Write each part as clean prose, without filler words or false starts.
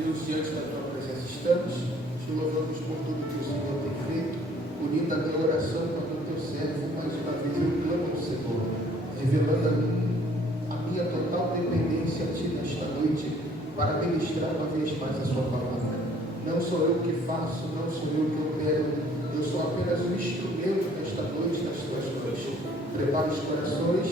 Deus, diante da tua presença estamos, te louvamos por tudo que o Senhor tem feito, unindo a minha oração com a do teu servo, mais uma vez eu clamo ao Senhor, revelando a minha total dependência a ti nesta noite, para ministrar uma vez mais a sua palavra. Não sou eu que faço, não sou eu que opero, eu sou apenas um instrumento desta noite, das tuas mãos. Prepara os corações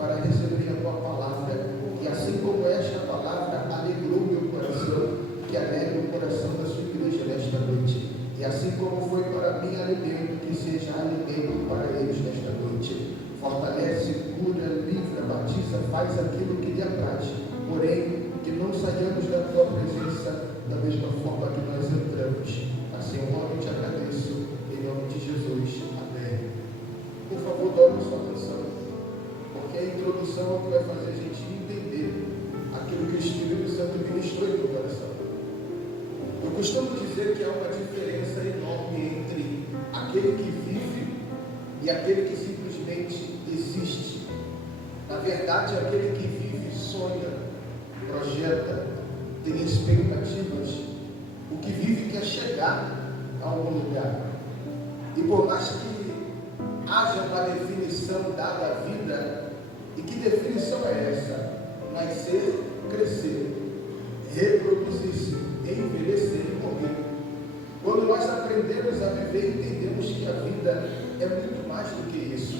para receber a tua palavra, e assim como esta palavra alegrou meu coração, que alegre o coração da sua igreja nesta noite, e assim como foi para mim alimento, que seja alimento para eles nesta noite. Fortalece, cura, livra, batiza, faz aquilo que lhe apraz, porém que não saiamos da tua presença da mesma forma que nós entramos. Assim eu oro e te agradeço, em nome de Jesus, amém. Por favor, dobre sua atenção, porque a introdução é o que vai fazer a gente entender aquilo que o Espírito Santo ministrou em meu coração. Eu costumo dizer que há uma diferença enorme entre aquele que vive e aquele que simplesmente existe. Na verdade, aquele que vive sonha, projeta, tem expectativas. O que vive quer chegar a algum lugar. E por mais que haja uma definição dada à vida, e que definição é essa? Nascer, crescer, reproduzir-se, envelhecer e morrer. Quando nós aprendemos a viver, entendemos que a vida é muito mais do que isso.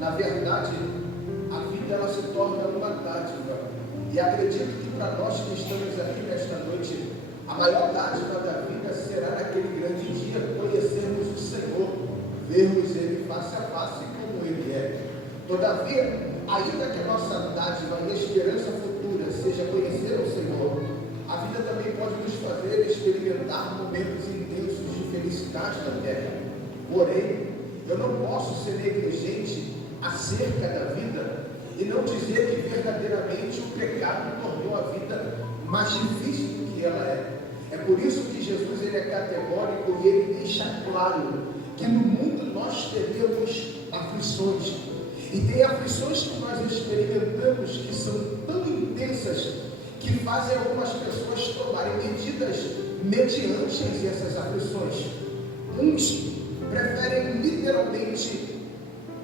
Na verdade, a vida ela se torna uma dádiva. E acredito que para nós que estamos aqui nesta noite, a maior dádiva da vida será naquele grande dia conhecermos o Senhor, vermos Ele face a face como Ele é. Todavia, ainda que a nossa dádiva e esperança futura seja conhecer o Senhor, a vida também pode nos fazer experimentar momentos intensos de felicidade na terra. Porém, eu não posso ser negligente acerca da vida e não dizer que verdadeiramente o pecado tornou a vida mais difícil do que ela é. É por isso que Jesus ele é categórico e ele deixa claro que no mundo nós teremos aflições. E tem aflições que nós experimentamos que são tão intensas que fazem algumas pessoas tomarem medidas mediante essas aflições. Uns preferem literalmente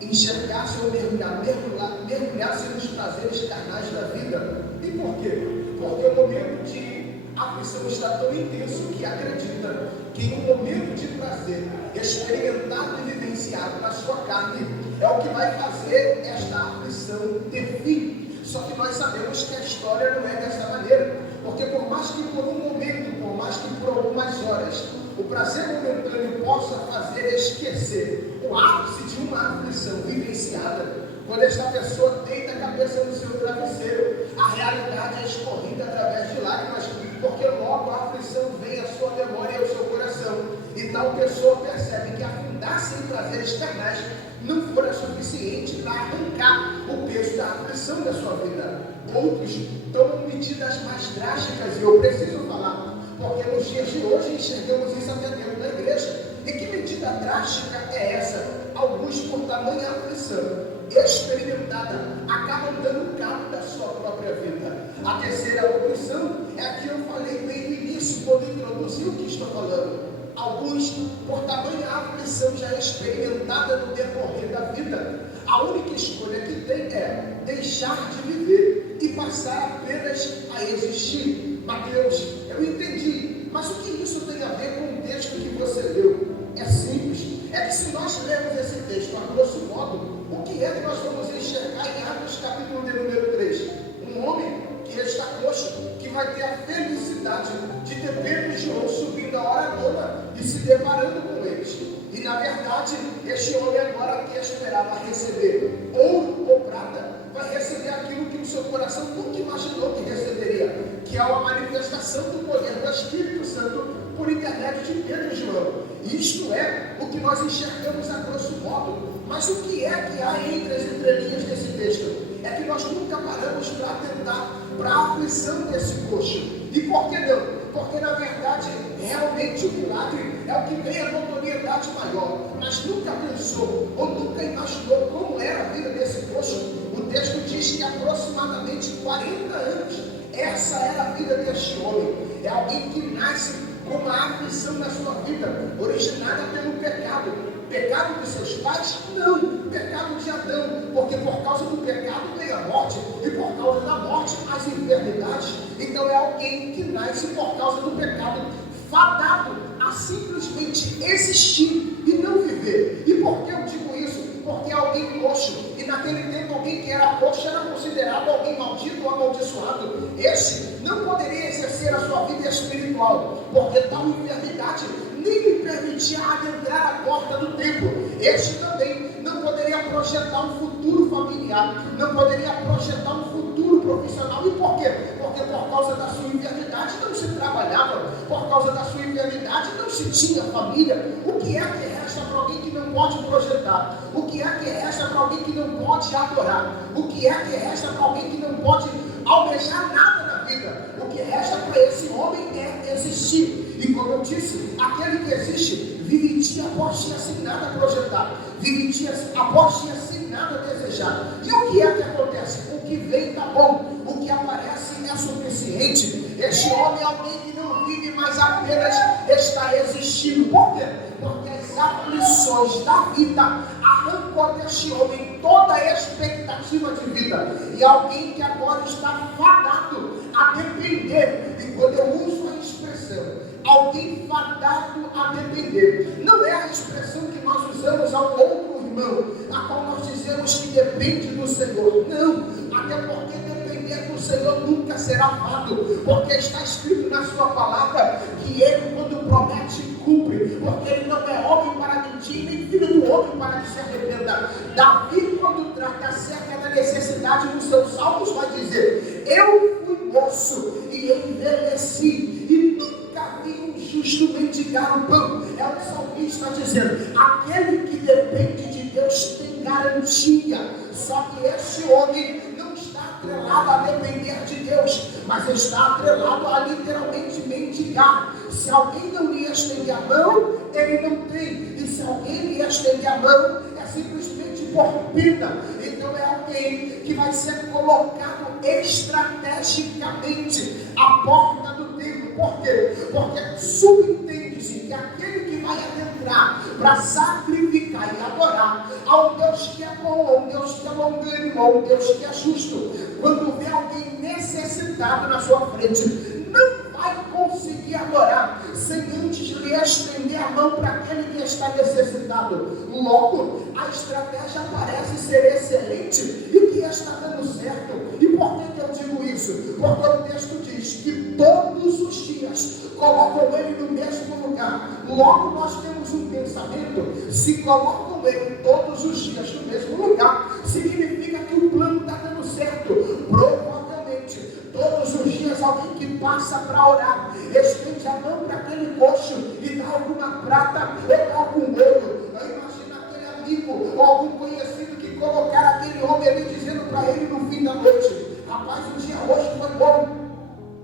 enxergar-se ou mergulhar-se nos prazeres carnais da vida. E por quê? Porque o momento de aflição está tão intenso que acredita que em um momento de prazer experimentado e vivenciado na sua carne é o que vai fazer esta aflição ter fim. Só que nós sabemos que a história não é dessa maneira, porque por mais que por um momento, por mais que por algumas horas, o prazer momentâneo possa fazer esquecer o ápice de uma aflição vivenciada, quando esta pessoa deita a cabeça no seu travesseiro, a realidade é escorrida através de lágrimas, porque logo a aflição vem à sua memória e ao seu coração, e tal pessoa percebe que afundar-se em prazeres carnais não fora suficiente para arrancar o peso da aflição da sua vida. Outros tomam medidas mais drásticas, e eu preciso falar, porque nos dias de hoje enxergamos isso até dentro da igreja. E que medida drástica é essa? Alguns, por tamanha aflição experimentada, acabam dando cabo da sua própria vida. A terceira opção é a que eu falei bem no início, quando introduzi o que estou falando. Alguns, por tamanha aflição já experimentada no decorrer da vida, a única escolha que tem é deixar de viver e passar apenas a existir. Mateus, eu entendi, mas o que isso tem a ver com o texto que você leu? É simples, é que se nós lermos esse texto a grosso modo, o que é que nós vamos enxergar em Atos capítulo de número 3? Um homem que está coxo, que vai ter a felicidade de ter Pedro e João subindo a hora nona e se deparando com eles. E na verdade, este homem agora que esperava receber ouro ou prata, vai receber aquilo que o seu coração nunca imaginou que receberia, que é uma manifestação do poder do Espírito Santo por intermédio de Pedro e João. Isto é o que nós enxergamos a grosso modo. Mas o que é que há entre as entrelinhas desse texto? É que nós nunca paramos para atentar para a aflição desse coxo. E por que não? Porque na verdade, realmente o milagre é o que tem a notoriedade maior. Mas nunca pensou ou nunca imaginou como era a vida desse coxo. O texto diz que aproximadamente 40 anos Essa era a vida deste homem. É alguém que nasce com uma aflição na sua vida, originada pelo pecado. Pecado dos seus pais? Não. Pecado de Adão, porque por causa do pecado veio a morte, e por causa da morte as enfermidades. Então é alguém que nasce por causa do pecado, fadado a simplesmente existir e não viver. E por que eu digo isso? Porque é alguém coxo, e naquele tempo alguém que era coxo era considerado alguém maldito ou amaldiçoado. Esse não poderia exercer a sua vida espiritual, porque tal enfermidade nem lhe permitia adentrar a porta do templo. Este também não poderia projetar um futuro familiar, não poderia projetar um futuro profissional. E por quê? Porque por causa da sua enfermidade não se trabalhava, por causa da sua enfermidade não se tinha família. O que é que resta para alguém que não pode projetar? O que é que resta para alguém que não pode adorar? O que é que resta para alguém que não pode almejar nada na vida? O que resta para esse homem é existir. E como eu disse, aquele que existe vive dia após dia sem nada a projetar, vive dia após dia sem nada a desejar. E o que é que acontece? O que vem está bom, o que aparece é suficiente. Este homem é alguém que não vive, mas apenas está existindo. Por quê? Porque as aflições da vida arrancam deste homem toda a expectativa de vida. E alguém que agora está fadado a depender. E quando eu uso a expressão alguém fadado a depender, não é a expressão que nós usamos ao outro irmão, a qual nós dizemos que depende do Senhor. Não, até porque depender do Senhor nunca será fado, porque está escrito na sua palavra que Ele, quando promete, cumpre, porque Ele não é homem para mentir, nem filho do homem para que se arrependa. Davi, quando trata acerca da necessidade dos seus salmos, vai dizer: eu fui moço e envelheci, e nunca vi um justo mendigar o pão. É o salmista dizendo: aquele que depende de Deus tem garantia. Só que esse homem não está atrelado a depender de Deus, mas está atrelado a literalmente mendigar. Se alguém não lhe estender a mão, ele não tem. E se alguém lhe estender a mão, é simplesmente por pena. Então é alguém que vai ser colocado estrategicamente à porta do templo. Por quê? Porque subentende-se que aquele que vai adentrar para sacrificar e adorar a um Deus que é bom, a um Deus que é longânimo, a um Deus que é justo, quando vê alguém necessitado na sua frente, não vai conseguir adorar sem antes lhe estender a mão para aquele que está necessitado. Logo, a estratégia parece ser excelente e que está dando certo. E por que eu digo isso? Porque o texto diz que todos os dias colocam ele no mesmo lugar. Logo, nós temos um pensamento: se colocam ele todos os dias no mesmo lugar, significa que o plano está dando certo. Provavelmente todos os dias alguém que passa para orar estende a mão para aquele coxo e dá alguma prata ou dá algum ouro. Imagina aquele amigo ou algum conhecido que colocar aquele homem ali dizendo para ele no fim da noite: rapaz, o dia hoje foi bom,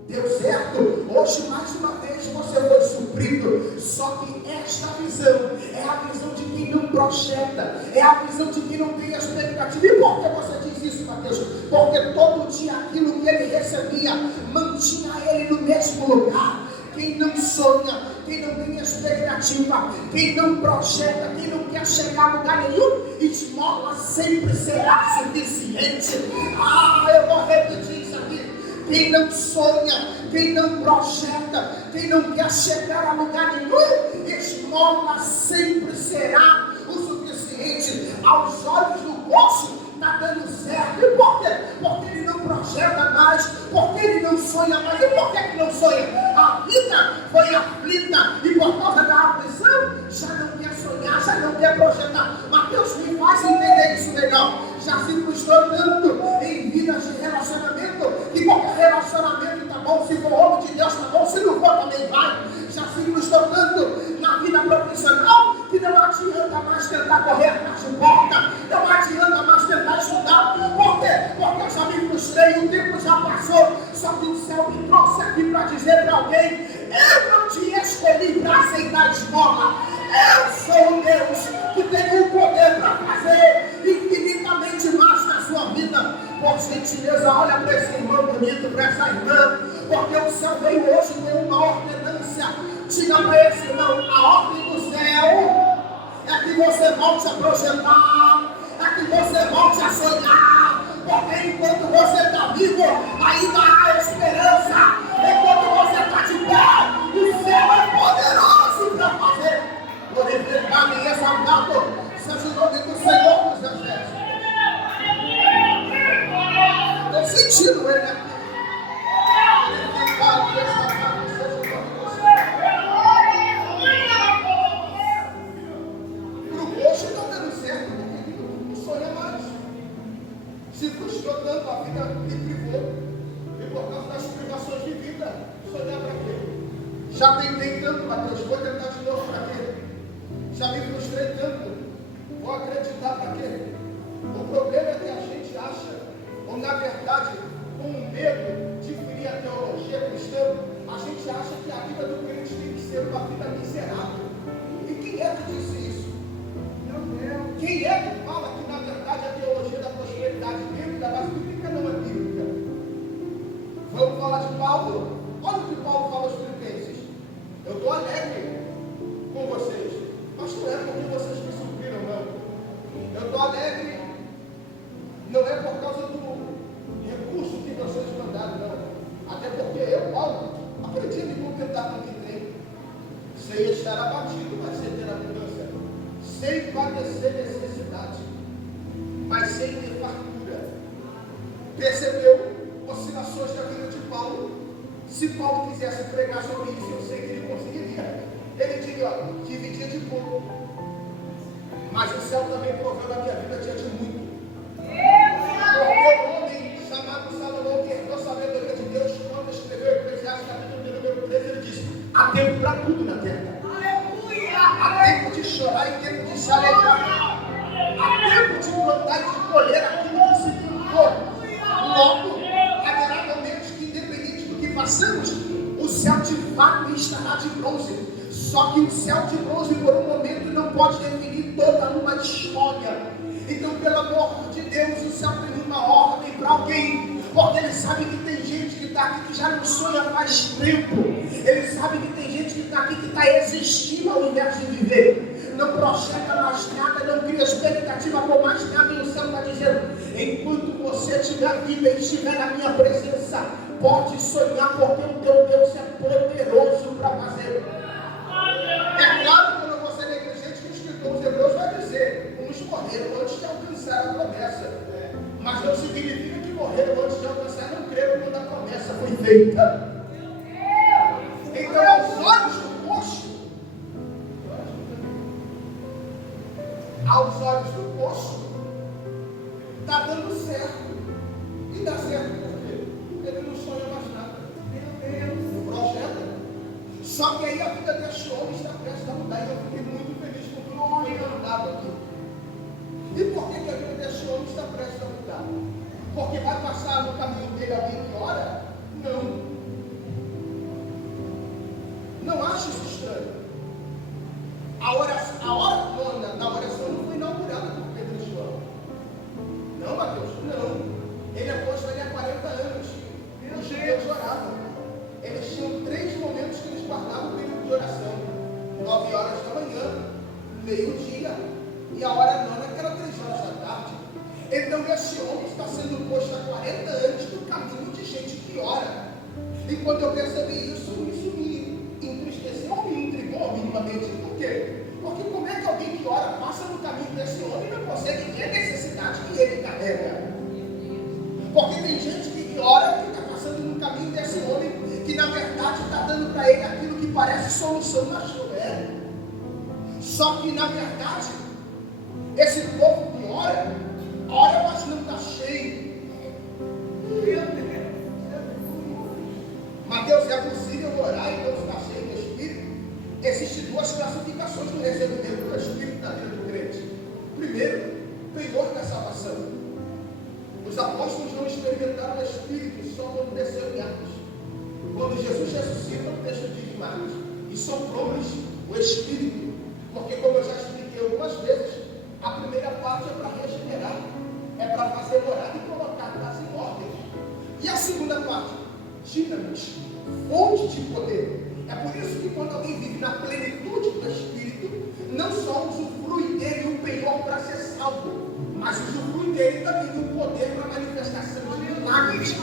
deu certo, hoje mais uma vez você foi suprido. Só que esta visão é a visão de quem não projeta, é a visão de quem não tem expectativa. E por que você diz isso, Mateus? Porque todo dia aquilo que ele recebia mantinha ele no mesmo lugar. Quem não sonha, quem não tem expectativa, quem não projeta, quem não quer chegar a lugar nenhum, esmola sempre será suficiente. Eu vou repetir isso aqui. Quem não sonha, quem não projeta, quem não quer chegar a lugar nenhum, esmola sempre será o suficiente. Aos olhos do moço está dando certo. E por quê? Porque ele não projeta mais, porque ele não sonha mais. E por que não sonha? A vida foi aflita e por causa da aflição já não quer sonhar, já não quer projetar. Mateus, me faz entender isso melhor. Já se frustrou tanto em vidas de relacionamento que qualquer relacionamento está bom, se for homem de Deus está bom, se não for também vai. Já se frustrou tanto na vida profissional que não adianta mais tentar correr atrás de porta, não adianta mais tentar estudar. Por quê? Porque eu já me frustrei, o tempo já passou. Só que o céu me trouxe aqui para dizer para alguém: eu não te escolhi para aceitar esmola. Eu sou o Deus que tem o poder para fazer infinitamente mais na sua vida. por gentileza, olha para esse irmão bonito, para essa irmã, porque o céu veio hoje com uma ordenância. Diga para esse irmão: a ordem do céu é que você volte a projetar, é que você volte a sonhar, porque enquanto você está vivo, ainda há esperança. Enquanto você está de pé, o céu é poderoso para fazer. Glorificado e exaltado seja o nome do Senhor dos Exércitos. Estou sentindo ele aqui. Glorificado e exaltado seja o nome do Senhor. Para o coxo não dando certo, porque ele não sonha mais. Se frustrou tanto, a vida lhe privou. E por causa das privações de vida, sonhar para quê? Já tentei tanto, Mateus, vou tentar de novo para quê? Já me frustrei tanto, vou acreditar para quê? O problema é que a gente acha, ou na verdade, com medo de ferir a teologia cristã, a gente acha que a vida do crente tem que ser uma vida miserável. E quem é que disse isso? Quem é que fala que na verdade a teologia da prosperidade bíblica, mas bíblica não é bíblica? Vamos falar de Paulo? Olha o que Paulo fala aos Filipenses: eu estou alegre com vocês, mas não é porque vocês me supriram, não. Eu estou alegre, não é por causa do recurso que vocês mandaram, não. Até porque eu, Paulo, aprendi a me contentar com o que tenho. Sei estar abatido, mas sei ter abundância. Sei padecer necessidade, mas sem ter fartura. Percebeu oscilações da vida de Paulo? Se Paulo quisesse pregar sobre isso, eu sei que ele conseguiria. Ele diria: ó, dividia de pouco, mas o céu também proveu na minha vida tinha de muito. Porque o homem chamado Salomão, que herdou a sabedoria de Deus, quando escreveu Eclesiastes capítulo número 13, ele diz: há tempo para tudo na terra. Há tempo de chorar e tempo de se alegrar. Há tempo de plantar e de colher aquilo que se plantou. Logo, haverá momentos que, independente do que façamos, o céu de fato estará de bronze. Só que o céu de bronze, por um momento, não pode definir toda uma história. Então, pelo amor de Deus, o céu tem uma ordem para alguém, porque ele sabe que tem gente que está aqui que já não sonha faz tempo. Ele sabe que tem gente que está aqui que está existindo ao invés de viver. Não projeta mais nada, não cria expectativa por mais nada. E o céu está dizendo: enquanto você estiver vivo e estiver na minha presença, pode sonhar, porque o teu Deus é poderoso para fazer. É claro que eu não vou ser negligente que o escritor dos Hebreus vai dizer: uns morreram antes de alcançar a promessa. Mas não significa que morreram antes de alcançar, não creram quando a promessa foi feita. Então, aos olhos do coxo, está dando certo. E dá certo por quê? Ele não sonha mais nada. Não projeta. Só que aí a vida deste homem está prestes a mudar. E eu fiquei muito feliz com tudo que foi cantado aqui. E por que a vida deste homem está prestes a mudar? Porque vai passar no caminho dele alguém que ora? Não. Não acho isso estranho. A oração não foi inaugurada por Pedro e João. Não, Mateus, não. Ele apóstolo há 40 anos. Os judeus oravam. Eles tinham 3 momentos que eles guardavam o período de oração: 9 horas da manhã, meio-dia, e a hora nona, que era 3 horas da tarde. Então esse homem está sendo posto há 40 anos no caminho de gente que ora. E quando eu percebi isso me entristeceu, me intrigou minimamente. Por quê? Porque como é que alguém que ora passa no caminho desse homem e não consegue ver a necessidade que ele carrega? Porque tem gente que ora, que está passando no caminho desse homem, que na verdade está dando para ele aquilo que parece solução, mas não é. Só que na verdade, esse povo que ora, mas não está cheio. Mateus, é possível orar e não estar cheio do Espírito? Existem 2 classificações do recebimento do Espírito na vida do crente. Primeiro, penhor da salvação. Os apóstolos não experimentaram o Espírito só quando desceu em Atos. Quando Jesus ressuscita, o texto diz em Marcos: e soprou-lhes o Espírito. Porque, como eu já expliquei algumas vezes, a primeira parte é para regenerar, é para fazer morada e colocar base dinamite, fonte de poder. É por isso que quando alguém vive na plenitude do Espírito, não só usufrui dele o penhor para ser salvo, mas usufrui dele também o poder para manifestação de milagres.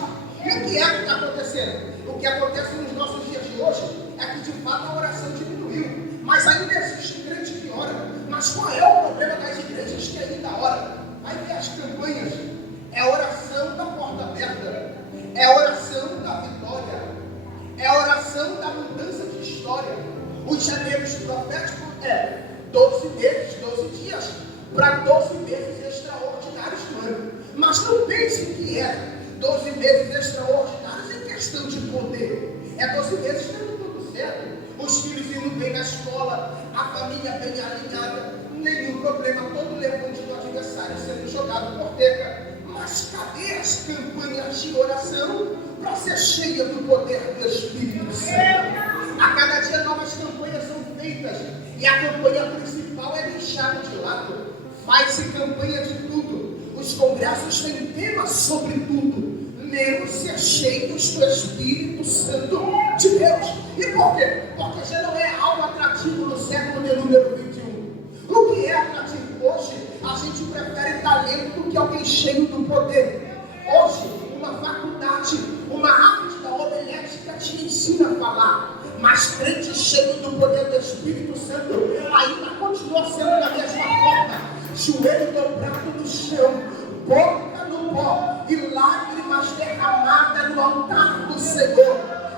E o que é que está acontecendo? O que acontece nos nossos dias de hoje é que de fato a oração diminuiu, mas ainda existe crente que ora. Mas qual é o problema das igrejas que ainda ora? Vai ver as campanhas. É a oração da porta aberta, é a oração da vitória, é a oração da mudança de história. Os janeiros proféticos 12 meses, 12 dias, para 12 meses extraordinários do ano. Mas não pense que é 12 meses extraordinários em questão de poder. É 12 meses dando tudo certo. Os filhos indo bem na escola, a família bem alinhada, nenhum problema, todo levante do adversário sendo jogado por terra. Mas cadê as campanhas de oração para ser cheia do poder do Espírito Santo? A cada dia novas campanhas são feitas e a campanha principal é deixada de lado. Faz-se campanha de tudo. Os congressos têm temas sobre tudo, menos ser cheios do Espírito Santo de Deus. E por quê? Porque já não é algo atrativo no século de número 21. O que é atrativo hoje? A gente prefere talento do que alguém cheio do poder. Hoje, uma faculdade, uma arte da homilética te ensina a falar, mas crente cheio do poder do Espírito Santo ainda continua sendo da mesma forma. Joelho dobrado no chão, boca no pó e lágrimas derramadas no altar do Senhor.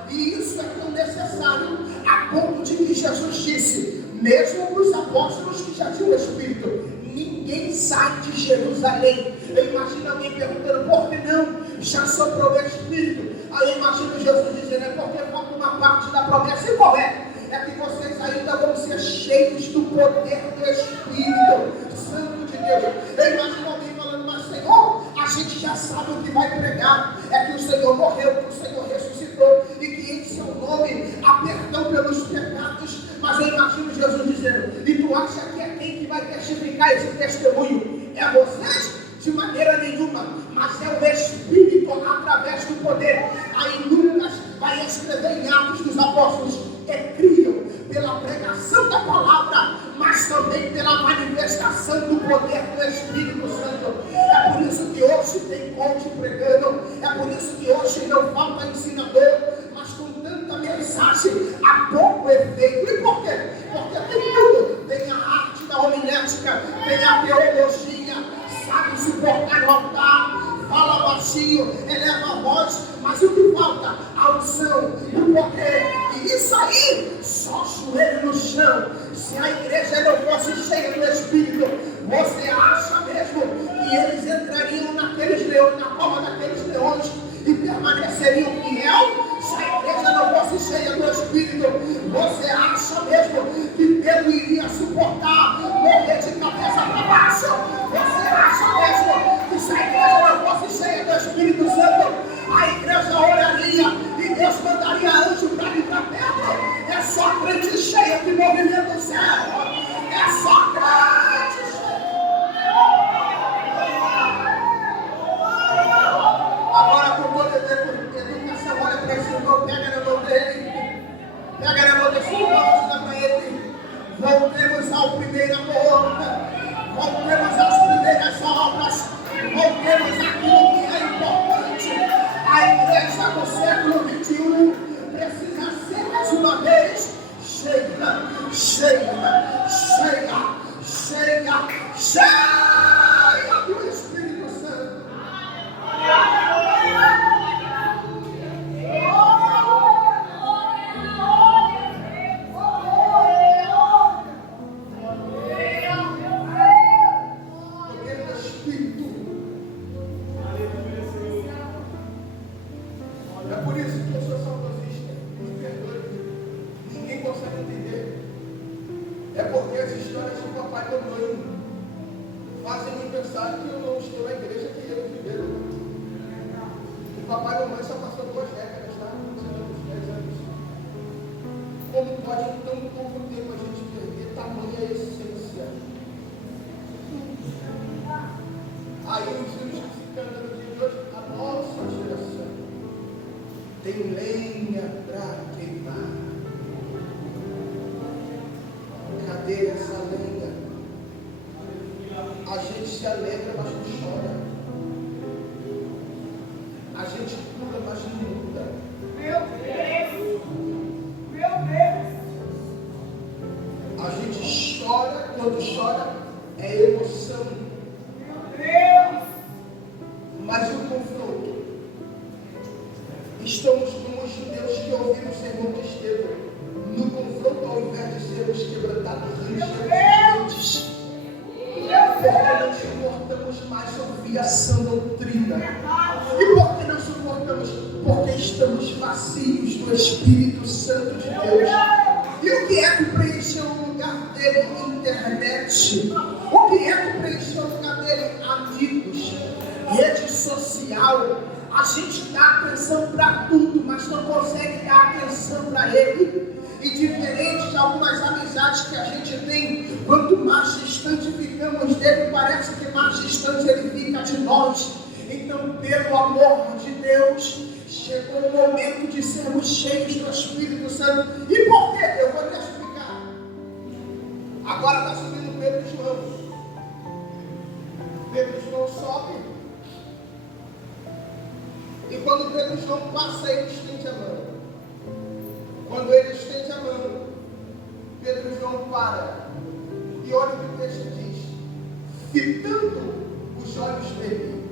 E isso é tão necessário a ponto de que Jesus disse, mesmo para os apóstolos que já tinham o Espírito, ninguém sai de Jerusalém. Eu imagino alguém perguntando, por que não? Já soprou o Espírito. Aí eu imagino Jesus dizendo, é porque falta uma parte da promessa. E qual é? É que vocês ainda vão ser cheios do poder do Espírito Santo de Deus. Eu imagino alguém falando, mas Senhor, a gente já sabe o que vai pregar. É que o Senhor morreu, que o Senhor ressuscitou e que em seu nome há perdão pelos pecados. Mas eu imagino Jesus dizendo, e tu acha que é quem que vai testificar esse testemunho? É vocês? De maneira nenhuma, mas é o Espírito através do poder. Aí Lucas vai escrever em Atos dos Apóstolos que criam pela pregação da palavra, mas também pela manifestação do poder do Espírito Santo. É por isso que hoje tem coach pregando, é por isso que hoje não falta ensinador, mas com tanta mensagem há pouco efeito. E por quê? Porque tem tudo, tem a arte da homilética, tem a teologia, sabe suportar no altar, fala baixinho, eleva a voz, mas o que falta? A unção, o poder. E isso aí, só joelho no chão. Se a igreja não fosse cheia do Espírito, você acha mesmo que eles entrariam naqueles leões, na cova daqueles leões e permaneceriam fiel? Se a igreja não fosse cheia do Espírito, você acha mesmo que Pedro iria suportar morrer de cabeça para baixo? Você acha mesmo que se a igreja não fosse cheia do Espírito Santo, a igreja oraria e Deus mandaria anjo para livrar Pedro? É só crente cheia que movimenta o céu. É só crente cheia. Agora, com toda educação, olha para esse irmão, pega na mão dele, pega na mão desse irmão, diga para ele: voltemos ao primeiro amor, voltemos às primeiras obras, voltemos àquilo que é importante. A igreja do século XXI precisa ser mais uma vez cheia, cheia, cheia, cheia, cheia do Espírito Santo. tem lenha para queimar. Cadê essa lenha? A gente se alegra, mas não chora. A gente pula, mas não muda. Meu Deus! Meu Deus! A gente chora, quando chora é emoção. Meu Deus! Mas o confronto. Estamos como os judeus que ouviram o sermão de Estevão. No confronto, ao invés de sermos quebrantados, rangentes. Porque não suportamos mais ouvir a sã doutrina. E por que não suportamos? Porque estamos vazios do Espírito Santo de Deus. E o que é que preencheu o lugar dele? Internet. O que é que preencheu o lugar dele? Amigos. Rede social. A gente dá atenção para tudo, mas não consegue dar atenção para ele. E diferente de algumas amizades que a gente tem, quanto mais distante ficamos dele, parece que mais distante ele fica de nós. Então, pelo amor de Deus, chegou o momento de sermos cheios do Espírito Santo. E por quê? Eu vou te explicar. Agora está subindo Pedro e João. Pedro e João sobe. E quando Pedro e João passa, ele estende a mão. Quando ele estende a mão, Pedro e João para. E olha o que o texto diz. Fitando os olhos dele.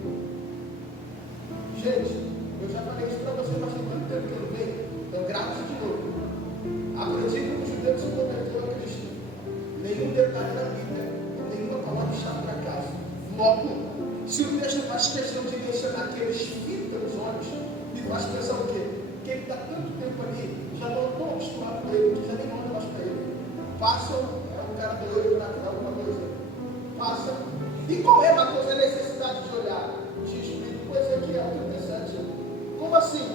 Gente, eu já falei isso para você, mas tem tanto tempo que eu não venho. Então grave de novo. Aprendi que o judeu se converteu a Cristo. Nenhum detalhe da Bíblia, nenhuma palavra chave para casa. Logo, se o texto faz questão de mencionar que eles fitam os olhos, me faz pensar o quê? Que ele está tanto tempo ali, já não estou acostumado com ele, que já nem manda mais para ele. Passam, é um cara doido para criar alguma coisa. Passa. E qual é, Mateus, a necessidade de olhar? Te explico com Ezequiel 37. Como assim?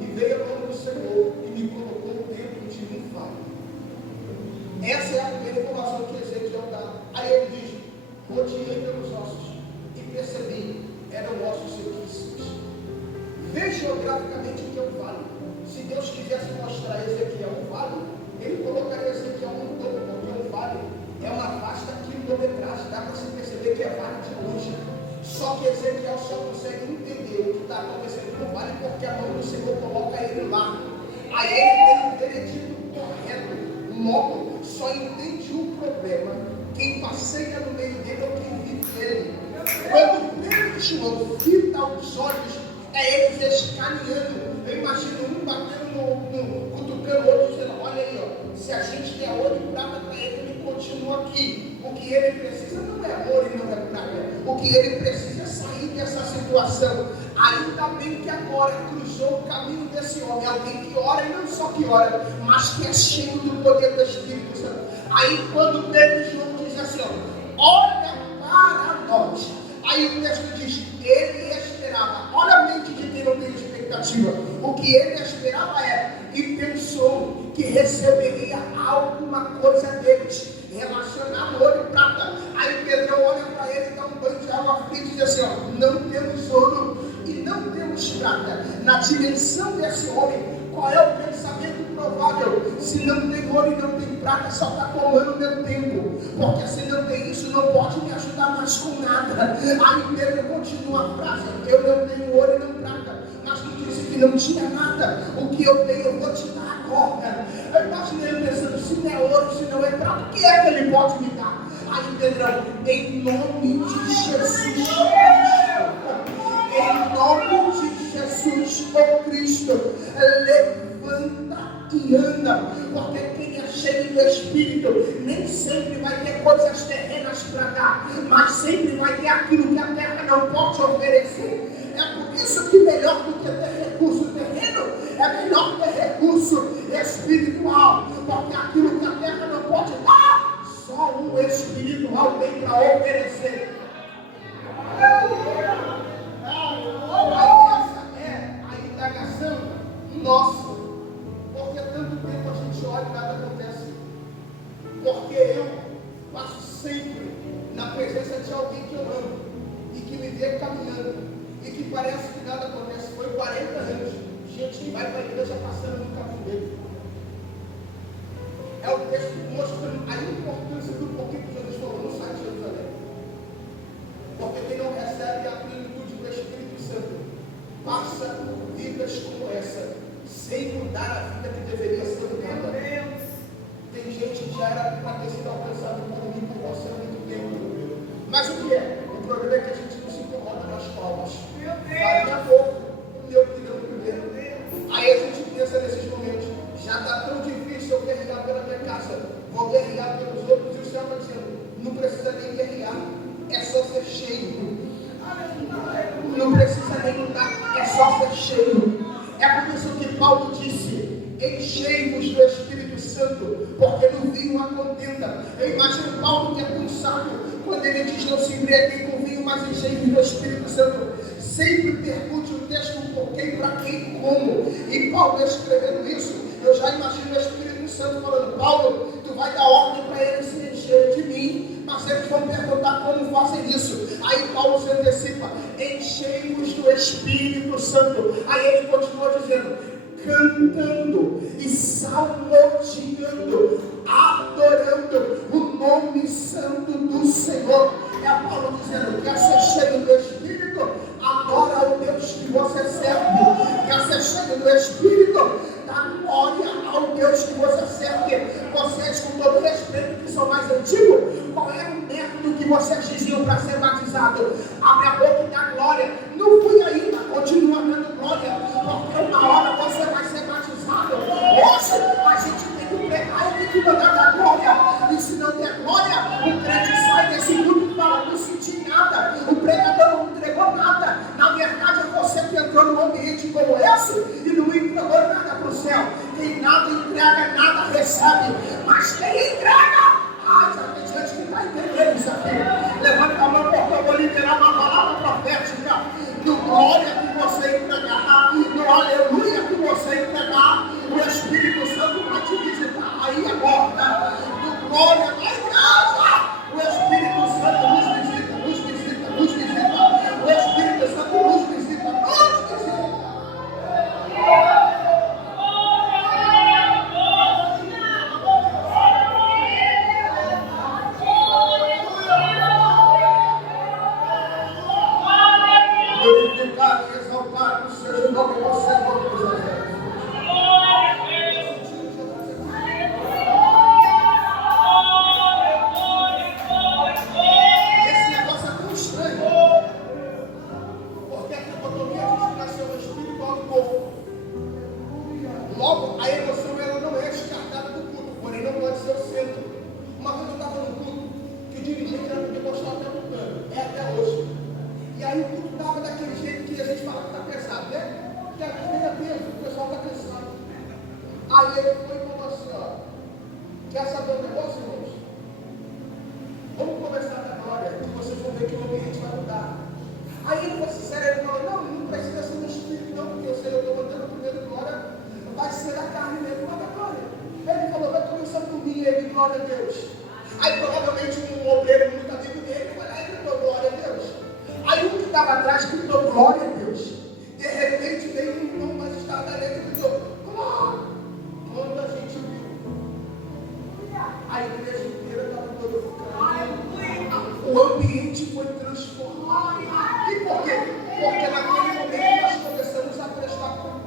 E veio a mão do Senhor e me colocou dentro de um vale. Essa é a primeira informação que Ezequiel dá. Aí ele diz: rodeei pelos ossos e percebi, eram ossos sequíssimos. Veja geograficamente o que é um vale. Se Deus quisesse mostrar a Ezequiel um vale, ele colocaria Ezequiel no topo, porque um vale é uma vasta quilometragem, dá para se perceber que é vale de longe. Só que Ezequiel só consegue entender o que está acontecendo no vale porque a mão do Senhor coloca ele lá. Aí ele tem um veredito correto. Logo, só entende o problema quem passeia no meio dele ou quem vive dele. Quando Pedro e João fitam os olhos, é eles escaneando. Eu imagino um batendo cutucando o outro, dizendo: olha aí, ó, se a gente der ouro e prata para ele, ele continua aqui. O que ele precisa não é ouro e não é prata. O que ele precisa é sair dessa situação. Ainda bem que agora cruzou o caminho desse homem, alguém que ora, e não só que ora, mas que é cheio do poder do Espírito Santo. Aí quando Pedro e João dizem assim, ó, olha para nós. Aí o texto diz, ele esperava. Olha a mente de quem não tem expectativa. O que ele esperava e pensou que receberia alguma coisa deles, relacionado a ouro e prata. Aí Pedro olha para ele, dá um banho de água fria e diz assim, ó, não temos ouro e não temos prata. Na dimensão desse homem, qual é o pensamento provável? Se não tem ouro e não tem prata, só está tomando meu tempo. Porque se não tem isso, não pode me ajudar mais com nada. Aí Pedro continua a frase, eu não tenho ouro e não prata. Mas tu disse que não tinha nada. O que eu tenho, eu vou te dar agora. Eu imaginei ele pensando, se não é ouro, se não é prata, o que é que ele pode me dar? Aí Pedrão, em nome de Jesus Cristo, em nome de Jesus Cristo, levanta e anda, porque quem é cheio do Espírito nem sempre vai ter coisas terrenas para dar, mas sempre vai ter aquilo que a terra não pode oferecer. É por isso que melhor do que ter recurso terreno, é melhor ter recurso espiritual, porque aquilo que a terra não pode dar, só o espiritual tem para oferecer. Essa é a indagação nossa. Porque tanto tempo a gente olha e nada acontece. Porque eu passo sempre na presença de alguém que eu amo e que me vê caminhando e que parece que nada acontece. Foi 40 anos. gente que vai para a igreja passando no caminho dele. É o texto mostrando a importância do porquê que Jesus falou: não sai de Jerusalém. Porque quem não recebe a plenitude do Espírito Santo passa vidas como essa, sem mudar a vida que deveria ser mudada. Tem gente que já era para ter sido alcançado por mim, por você há muito tempo. Mas o que é? O problema é que a gente não se incomoda nas palmas. Faria pouco, o meu pirão primeiro. Aí a gente pensa nesses momentos: já está tão difícil eu guerrear pela minha casa, vou guerrear pelos outros. E o Senhor está dizendo: não precisa nem guerrear, é só ser cheio. Não precisa nem lutar, é só ser cheio. É por isso que Paulo disse: enchei-vos do Espírito Santo, porque no vinho há contenda. Eu imagino Paulo ter pensado quando ele diz: não se embriaguem com vinho, mas enchei-vos do Espírito Santo. Sempre pergunte o texto um pouquinho para quem e como. E Paulo escrevendo isso, eu já imagino o Espírito Santo falando: Paulo, tu vai dar ordem para eles se encherem de mim, mas eles vão perguntar como fazem isso. Aí Paulo se antecipa: enchei-vos do Espírito Santo. Aí ele continua dizendo: cantando e salmodiando, adorando o nome santo do Senhor. É Paulo dizendo: quer ser cheio do Espírito? Adora o Deus que você serve. Quer ser cheio do Espírito? Dá glória ao Deus que você serve. Vocês, com todo respeito, que são mais antigos, qual é o método que vocês diziam para ser batizado? Abre a boca e dá glória. Não fui ainda, continua dando glória, porque uma hora você vai ser batizado. Hoje a gente tem que pregar e tem que mandar dar glória. E se não der glória, o crente sai desse mundo e fala: não senti nada, o pregador não entregou nada. Na verdade é você que entrou num ambiente como esse e não entregou nada para o céu. Quem nada entrega, nada recebe. Mas quem entrega, já tem gente que está entendendo isso aqui. Levanta a mão, porque eu vou liberar uma palavra profética. No glória que você entregar, no aleluia que você entregar, o Espírito Santo vai te visitar aí agora. No glória da igreja, o Espírito Santo nos visita, nos visita, nos visita. O Espírito Santo nos visita, nos visita. Glorificado e exaltado seja o nome do Senhor dos Exércitos. Esse negócio é tão estranho, porque a dicotomia diz que nasceu no espírito ao corpo. Logo, a emoção ela não é descartada do culto, porém não pode ser o centro. Uma vez eu estava no culto, que o dirigente era pentecostal até no plano, é até hoje. E aí o culto estava daquele jeito que a gente fala que está pesado, né? Porque a vida é peso, o pessoal está cansado. Aí ele foi e falou assim: ó, quer saber o negócio, irmãos? Vamos começar da glória, e vocês vão ver que o ambiente vai mudar. Aí ele foi sincero, ele falou: não precisa ser no espírito não, porque eu sei, eu estou mandando primeiro glória, vai ser da carne mesmo, mas da glória. Ele falou: vai começar por mim, ele, glória a Deus. Aí provavelmente um obreiro muito amigo dele foi lá e gritou: glória a Deus. Aí um que estava atrás gritou: glória a Deus. De repente veio um irmão mais estardalhento e gritou: glória. Quando a gente viu, a igreja inteira estava glorificando. O ambiente foi transformado. E por quê? Porque naquele momento nós começamos a prestar culto.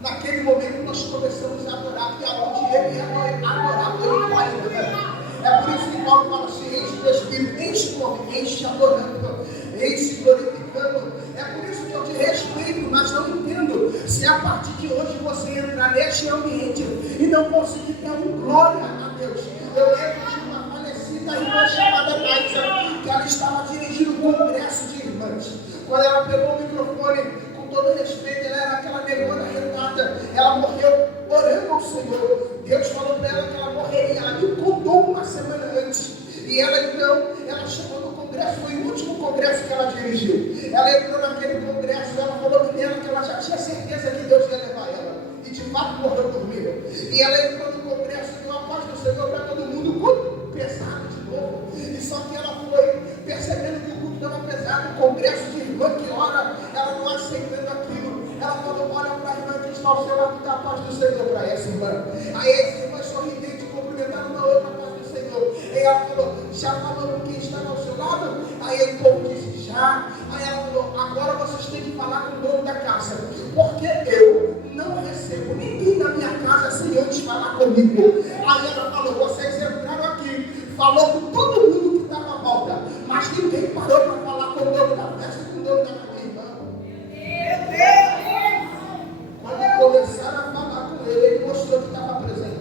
Naquele momento nós começamos a adorar, que aonde ele é adorado, ele vai adorar. É por isso que Paulo fala: se enche do Espírito, enche como? Enche adorando, enche glorificando. É por isso que eu te respeito, mas não entendo se a partir de hoje você entrar neste ambiente e não conseguir ter glória a Deus. Eu lembro de uma falecida irmã chamada Naisa, que ela estava dirigindo um congresso de irmãs. Quando ela pegou o microfone, com todo respeito, ela era aquela negona retada, ela morreu orando ao Senhor. Deus falou para ela que ela morreria, ela me contou uma semana antes. E ela então, ela chegou no congresso, foi o último congresso que ela dirigiu. Ela entrou naquele congresso, ela falou que dela que ela já tinha certeza que Deus ia levar ela. E de fato morreu dormindo. E ela entrou no congresso e deu a paz do Senhor para todo mundo, culto pesado de novo. E só que ela foi percebendo que o culto estava pesado, o congresso de irmã que ora, ela não aceitando aquilo. Ela falou: olha para a irmã que está ao paz do Senhor para essa irmã. Aí essa irmã sorridente cumprimentando uma outra paz do Senhor. Aí ela falou, já falou com quem está ao seu lado? Aí o povo disse, já. Aí ela falou, agora vocês têm que falar com o dono da casa, porque eu não recebo ninguém na minha casa sem antes falar comigo. Aí ela falou, vocês entraram aqui, falou com todo mundo que estava à volta, mas ninguém parou para falar com o dono da festa, com o dono da casa, irmã. Meu Deus! Quando começaram a falar com ele, ele mostrou que estava presente.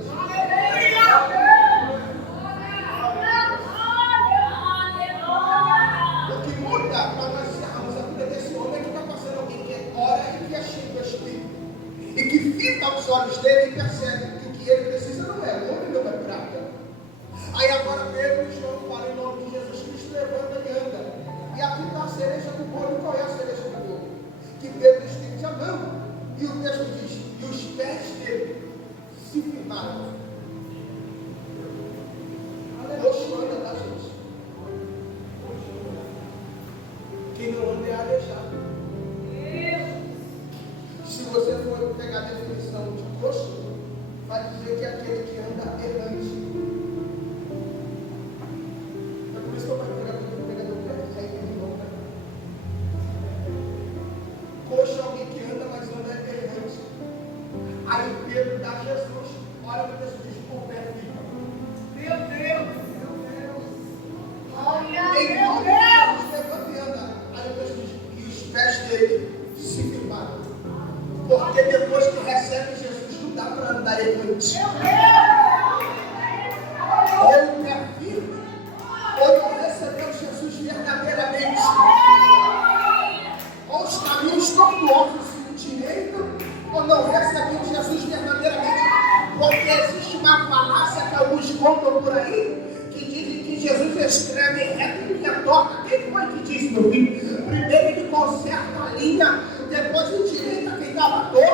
O que muda para nós encerrarmos a vida desse homem é que está passando alguém que ora e que é cheio do Espírito. E que fita os olhos dele e percebe que o que ele precisa não é ouro e não é prata. Aí agora Pedro e João falam em nome de Jesus Cristo, levanta e anda. E aqui está a cereja do bolo. Qual é a cereja do bolo? Que Pedro estende a mão. E o texto diz, e os pés dele se firmaram. Aleluia, tá, gente? Quem não anda é aleijado. Se você for pegar a definição de coxo, vai dizer que é aquele que anda errante. É por isso que eu vou pegar o pé, aí ele volta. Coxo é alguém que anda, mas anda errante. Aí Pedro dá Jesus, olha para Deus e diz, o pé fica. Meu Deus! Em nome de Jesus, levanta e anda. Aí Deus diz, e os pés dele se firmaram. Porque depois que recebe Jesus, não dá para andar errante. Ou é firme, ou não recebeu Jesus verdadeiramente. Ou os caminhos tortuosos se direito, ou não recebeu Jesus verdadeiramente. Porque existe uma falácia que alguns contam por aí, que dizem que Jesus escreve reto e linha torta. Quem foi que disse, meu filho? Primeiro ele conserta a linha, depois endireita quem estava torto,